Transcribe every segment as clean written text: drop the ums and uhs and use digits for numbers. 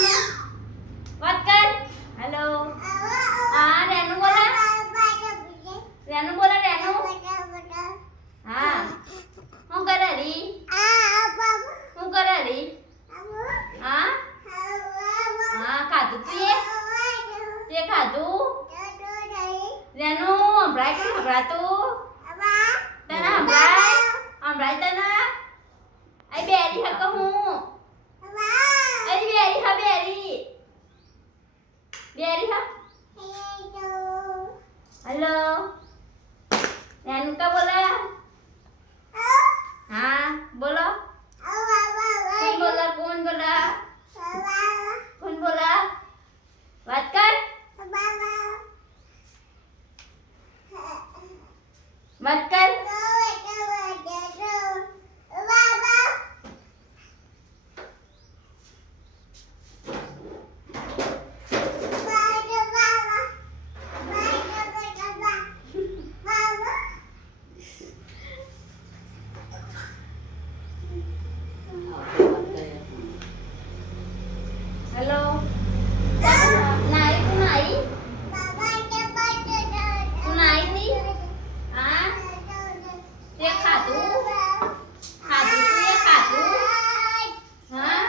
હામે વાત કર હેલો હા રેનુ બોલે રેનુ બોલે રેનુ હા હું કરે રી હું કરે રી હા હા ખાધું તું તે ખાધું રેનુ હંભળાય કે હંભળાતું તને હંભળાય તને આઈ બેરી હક હું અરે બેરી હા બેરી હા હેલો રેનુ કા બોલા हाँ बोलो कौन बोला बात कर बात कर हेलो नाई तू नाई थी हाँ ते खातू तू ये खातू हाँ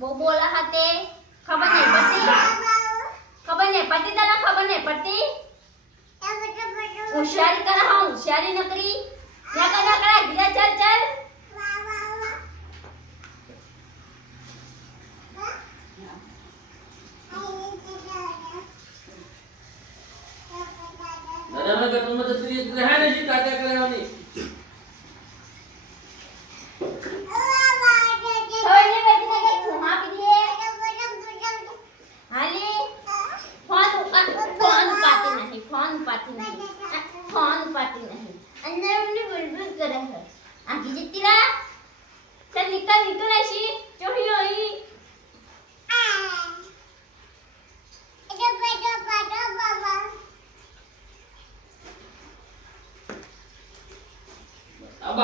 वो बोला हाथे खबर नहीं पड़ती तला खबर नहीं पड़ती होशियारी करा हाँ होशियारी नकरी या करा गिरा चल दादा मैं तुम तो तुझे रहा नहीं टाटा करे नहीं ओए ने बैठी ना कर वहां पे दिए हाली फोन पाती नहीं अंदर उन्हें बुलबुल करे है आगे जितनी ला चल निकल ऐसी चोही होई अब